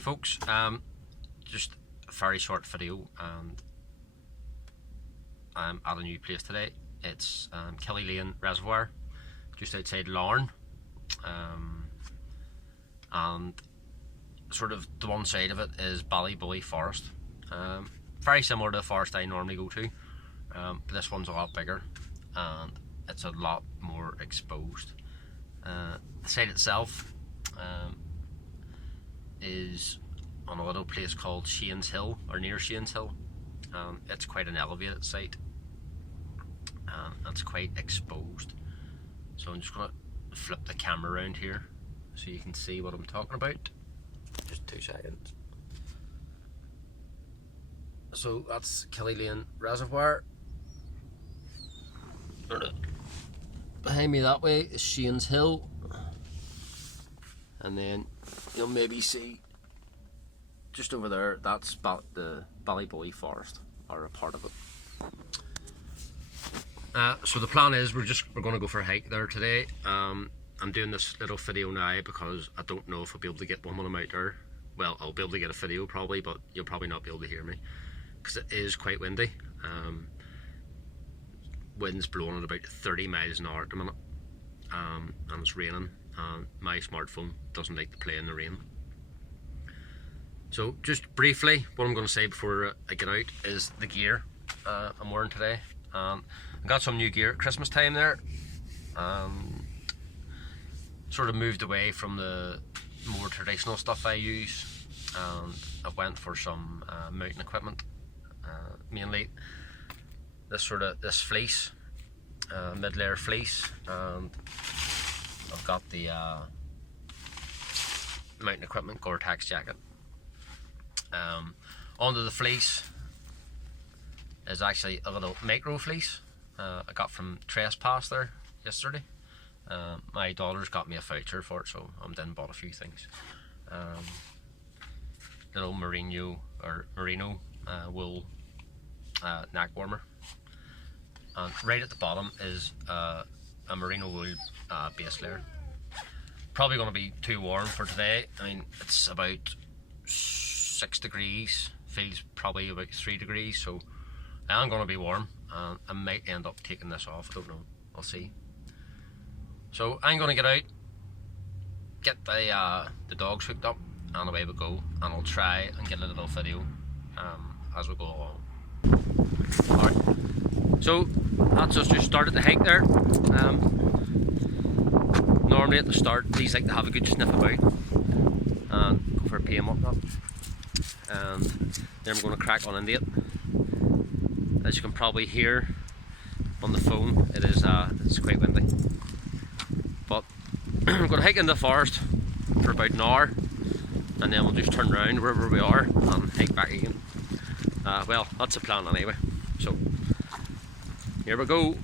Hi folks, just a very short video, and I'm at a new place today. It's Killylane reservoir just outside Larne, and sort of the one side of it is Ballyboley forest, very similar to the forest I normally go to, but this one's a lot bigger and it's a lot more exposed. The site itself is on a little place called Shane's Hill, or near Shane's Hill. It's quite an elevated site, and it's quite exposed. So I'm just going to flip the camera around here so you can see what I'm talking about. Just 2 seconds. So that's Killylane reservoir. Behind me that way is Shane's Hill, and then you'll maybe see just over there, that's the Ballyboley forest, or a part of it. So the plan is we're going to go for a hike there today. I'm doing this little video now because I don't know if I'll be able to get one when I'm out there. Well, I'll be able to get a video probably, but you'll probably not be able to hear me because it is quite windy. Wind's blowing at about 30 miles an hour at the minute, and it's raining, and my smartphone doesn't like to play in the rain. So just briefly, what I'm going to say before I get out is the gear I'm wearing today. I got some new gear at Christmas time there, sort of moved away from the more traditional stuff I use, and I went for some mountain equipment, mainly this fleece, mid-layer fleece, and I've got the mountain equipment Gore-Tex jacket. Under the fleece is actually a little micro fleece I got from Trespass there yesterday. My daughter's got me a voucher for it, so I'm then bought a few things. Little merino wool neck warmer, and right at the bottom is a merino wool base layer. Probably going to be too warm for today. I mean, it's about 6 degrees, feels probably about 3 degrees, so I am going to be warm, and I might end up taking this off, I don't know, I'll see. So I'm going to get out, get the dogs hooked up, and away we go, and I'll try and get a little video as we go along. Alright, so that's us just started the hike there. Normally at the start these like to have a good sniff about and go for a PM up, and then we're going to crack on into it. As you can probably hear on the phone, it's quite windy, but we're going to hike into the forest for about an hour, and then we'll just turn around wherever we are and hike back again. Well, that's the plan anyway, so here we go.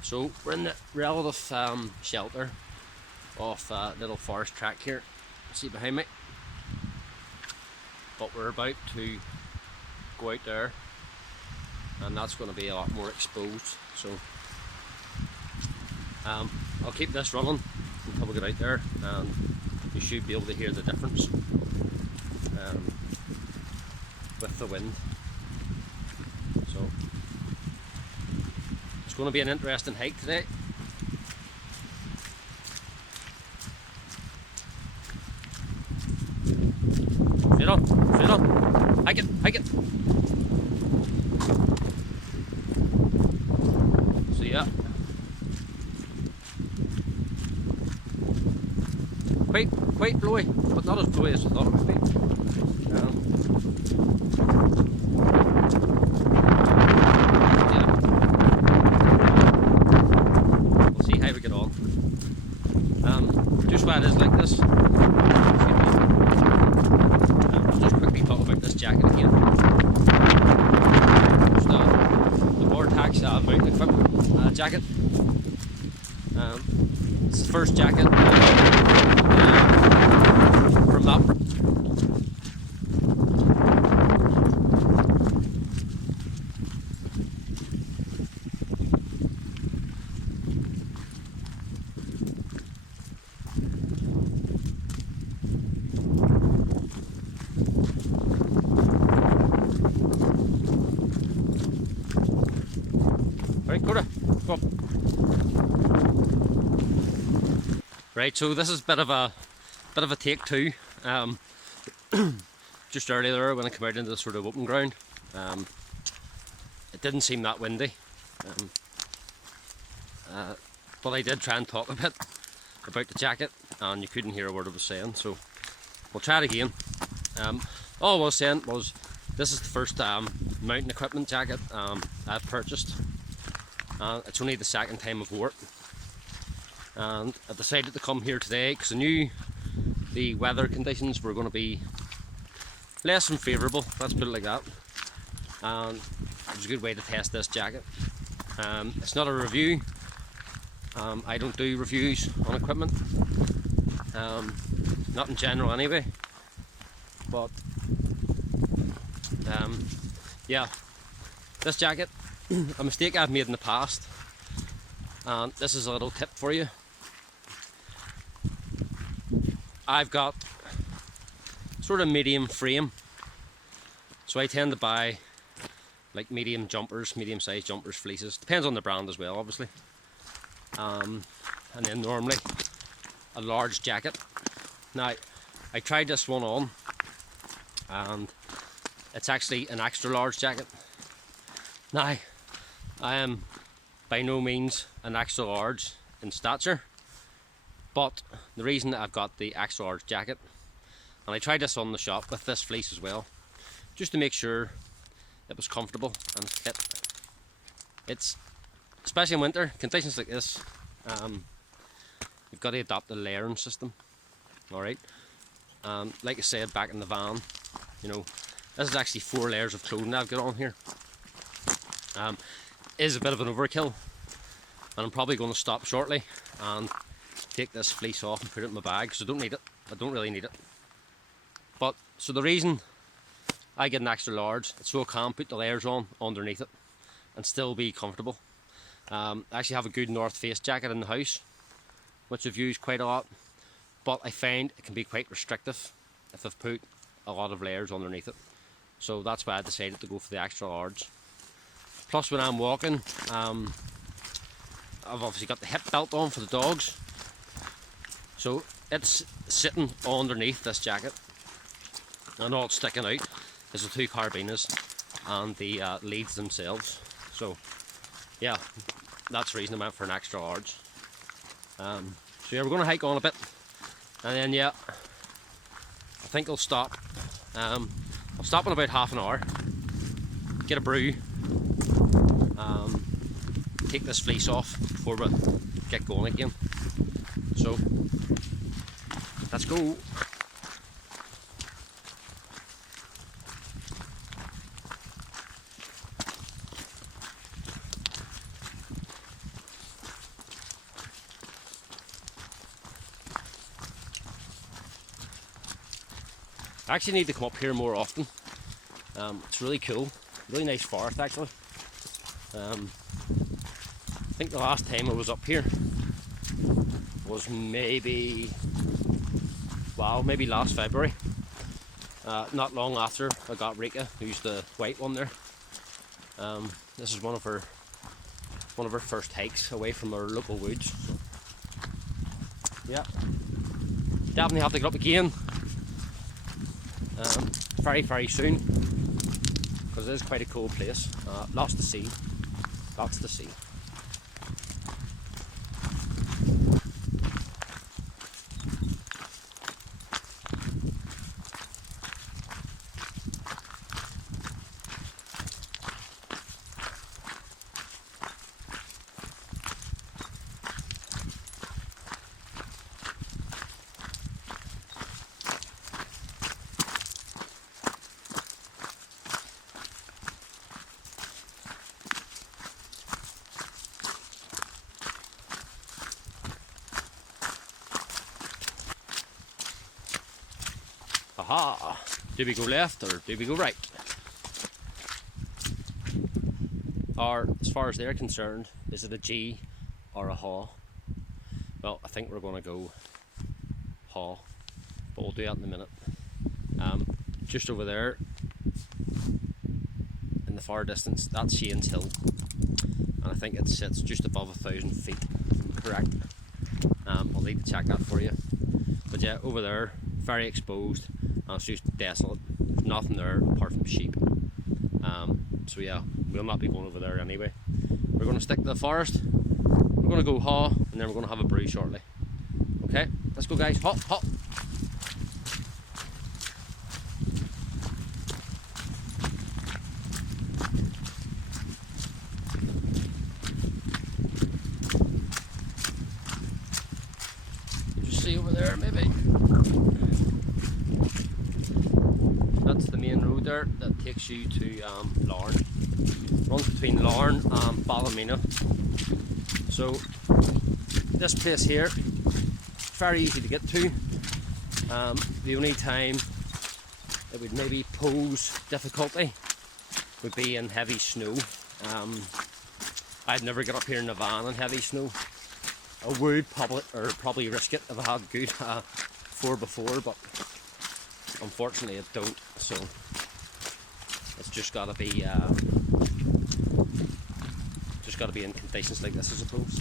So we're in the relative shelter of a little forest track here, see behind me, but we're about to go out there, and that's going to be a lot more exposed, so I'll keep this running until we get out there, and you should be able to hear the difference with the wind. So it's going to be an interesting hike today. Straight on, hike it. So yeah, quite blowy, but not as blowy as I thought it would be. Just why it is like this, jacket. It's the first jacket from that. Right, Coda, go up. Right, so this is a bit of a take two. Just earlier there when I came out into the sort of open ground, it didn't seem that windy, but I did try and talk a bit about the jacket, and you couldn't hear a word I was saying. So we'll try it again. All I was saying was this is the first mountain equipment jacket I've purchased. It's only the second time I've wore it, and I decided to come here today because I knew the weather conditions were going to be less than favourable, let's put it like that, and it was a good way to test this jacket. It's not a review. I don't do reviews on equipment, not in general anyway, but yeah, this jacket, a mistake I've made in the past, and this is a little tip for you. I've got sort of medium frame, so I tend to buy like medium jumpers, medium sized jumpers, fleeces, depends on the brand as well obviously, and then normally a large jacket. Now I tried this one on and it's actually an extra large jacket. Now I am by no means an extra large in stature, but the reason that I've got the extra large jacket, and I tried this on the shop with this fleece as well, just to make sure it was comfortable and fit. It's, especially in winter conditions like this, you've got to adopt the layering system. Alright, like I said back in the van, you know, this is actually 4 layers of clothing I've got on here. Is a bit of an overkill, and I'm probably going to stop shortly and take this fleece off and put it in my bag because I don't need it. I don't really need it. But so the reason I get an extra large, it's so I can put the layers on underneath it and still be comfortable. I actually have a good North Face jacket in the house, which I've used quite a lot, but I find it can be quite restrictive if I've put a lot of layers underneath it. So that's why I decided to go for the extra large. Plus when I'm walking, I've obviously got the hip belt on for the dogs, so it's sitting underneath this jacket, and all it's sticking out is the 2 carbinas and the leads themselves. So yeah, that's the reason I went for an extra large. So yeah, we're going to hike on a bit, and then yeah, I think I'll stop. I'll stop in about half an hour, get a brew, take this fleece off before we get going again. So let's go. I actually need to come up here more often. It's really cool, really nice forest actually. I think the last time I was up here was maybe last February. Not long after I got Rika, who's the white one there. This is one of her first hikes away from our local woods. Yeah, definitely have to get up again very soon, because it is quite a cool place. Lots to see, lots to see. Aha! Do we go left or do we go right? Or, as far as they're concerned, is it a G or a haw? Well, I think we're going to go haw, but we'll do that in a minute. Just over there, in the far distance, that's Shane's Hill, and I think it sits just above 1,000 feet. Correct. I'll need to check that for you. But yeah, over there, very exposed, and it's just desolate. There's nothing there apart from sheep. So yeah, we'll not be going over there anyway. We're going to stick to the forest. We're going to go haw, and then we're going to have a brew shortly. Okay, let's go, guys. Hop, hop. Over there, maybe. That's the main road there that takes you to Larne. Runs between Larne and Ballymena. So this place here, very easy to get to. The only time it would maybe pose difficulty would be in heavy snow. I'd never get up here in the van in heavy snow. I would probably risk it if I had good 4x4, but unfortunately I don't. So it's just got to be in conditions like this, I suppose.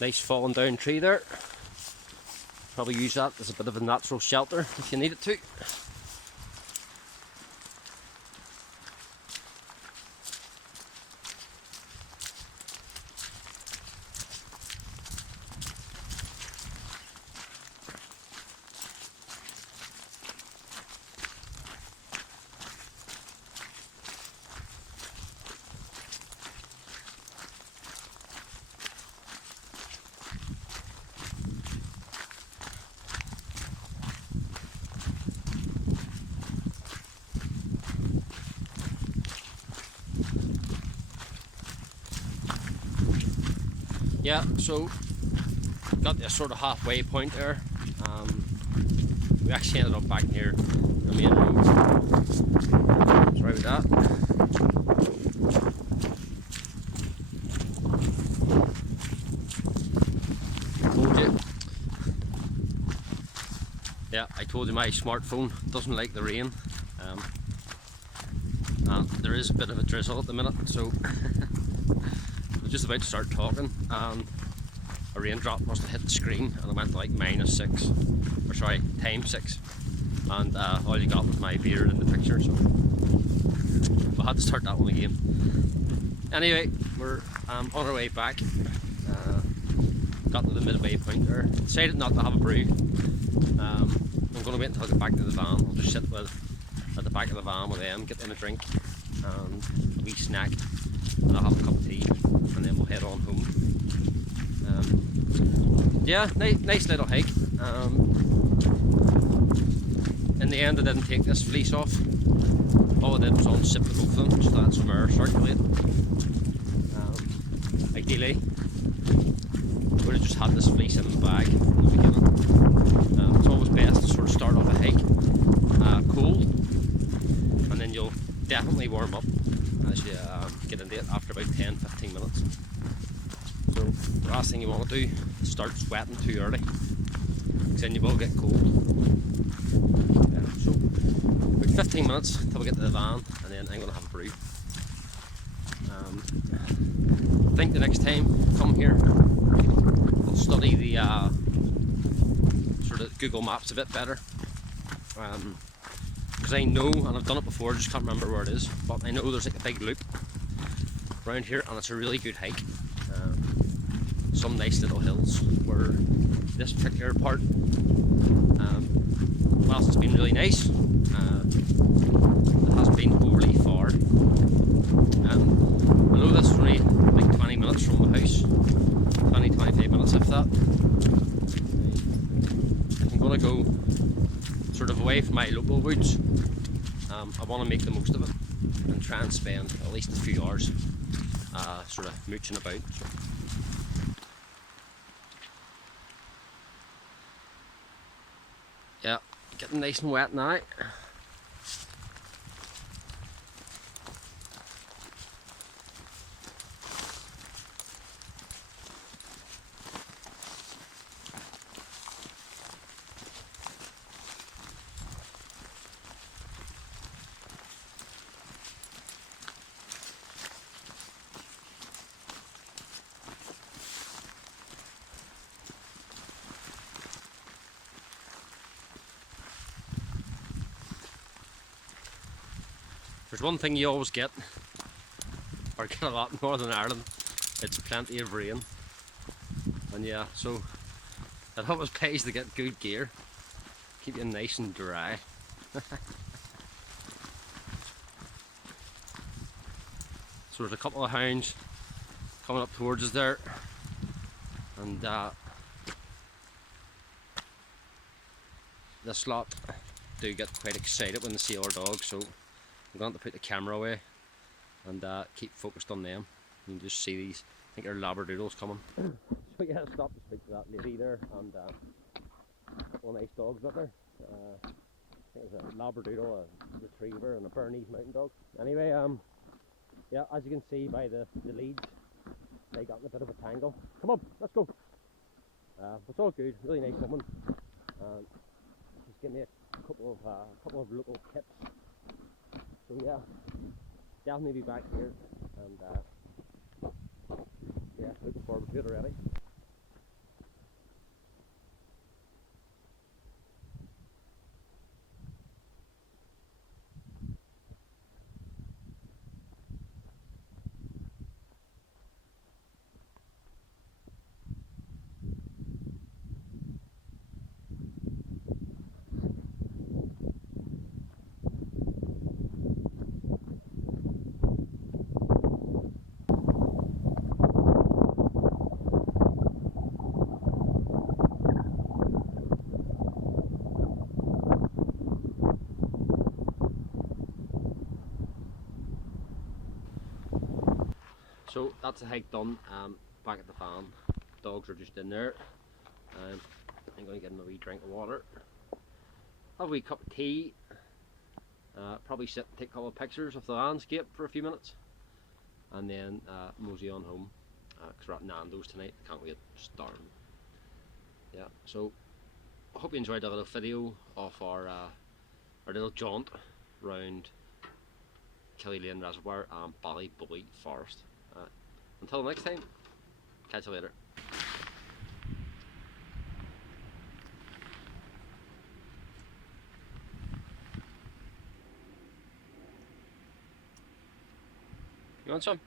Nice fallen down tree there. Probably use that as a bit of a natural shelter if you need it to. Yeah, so got this sort of halfway point there. We actually ended up back near the main road. Sorry about that. Told you. Yeah, I told you my smartphone doesn't like the rain. There is a bit of a drizzle at the minute, so I'm just about to start talking, and a raindrop must have hit the screen, and it went to like -6, or sorry, ×6, and all you got was my beard in the picture, so I had to start that one again. Anyway, we're on our way back. Got to the midway point there. Decided not to have a brew. I'm going to wait until I get back to the van. I'll just sit at the back of the van with them, get them a drink and a wee snack, and I'll have a cup of tea, and then we'll head on home. Yeah, nice little hike. In the end I didn't take this fleece off. All I did was unsip the both of them, just let some air circulate. Ideally, I would have just had this fleece in the bag from the beginning. It's always best to sort of start off a hike cold, and then you'll definitely warm up as you get into it after about 10-15 minutes. So the last thing you want to do is start sweating too early, because then you will get cold. So about 15 minutes till we get to the van, and then I'm going to have a brew. I think the next time I come here, I'll study the sort of Google Maps a bit better, because I know, and I've done it before, just can't remember where it is, but I know there's like a big loop around here, and it's a really good hike. Some nice little hills, where this particular part, whilst it's been really nice, It hasn't been overly far. I know this is only like 20 minutes from the house, 20-25 minutes if that. I'm going to go sort of away from my local woods. I want to make the most of it and try and spend at least a few hours sort of mooching about. So. Yeah, getting nice and wet now. There's one thing you always get, or get a lot in Northern Ireland, it's plenty of rain. And yeah, so it always pays to get good gear, keep you nice and dry. So there's a couple of hounds coming up towards us there, and this lot do get quite excited when they see our dogs, so I'm going to put the camera away and keep focused on them. You can just see these, I think they're Labradoodles coming. So yeah, I stopped to speak to that lady there, and a couple of nice dogs up there. I think it's a Labradoodle, a Retriever and a Bernese Mountain Dog. Anyway, yeah, as you can see by the leads, they got in a bit of a tangle. Come on, let's go. It's all good, really nice woman. Just give me a couple of local tips. So yeah, definitely be back here, and yeah, looking forward to it already. So that's the hike done. Back at the farm, dogs are just in there. I'm going to get them a wee drink of water, have a wee cup of tea, probably sit and take a couple of pictures of the landscape for a few minutes, and then mosey on home, because we're at Nando's tonight. Can't wait, starving. Yeah, so I hope you enjoyed that little video of our little jaunt round Killylane Reservoir and Ballyboley Forest. Until next time, catch you later. You want some?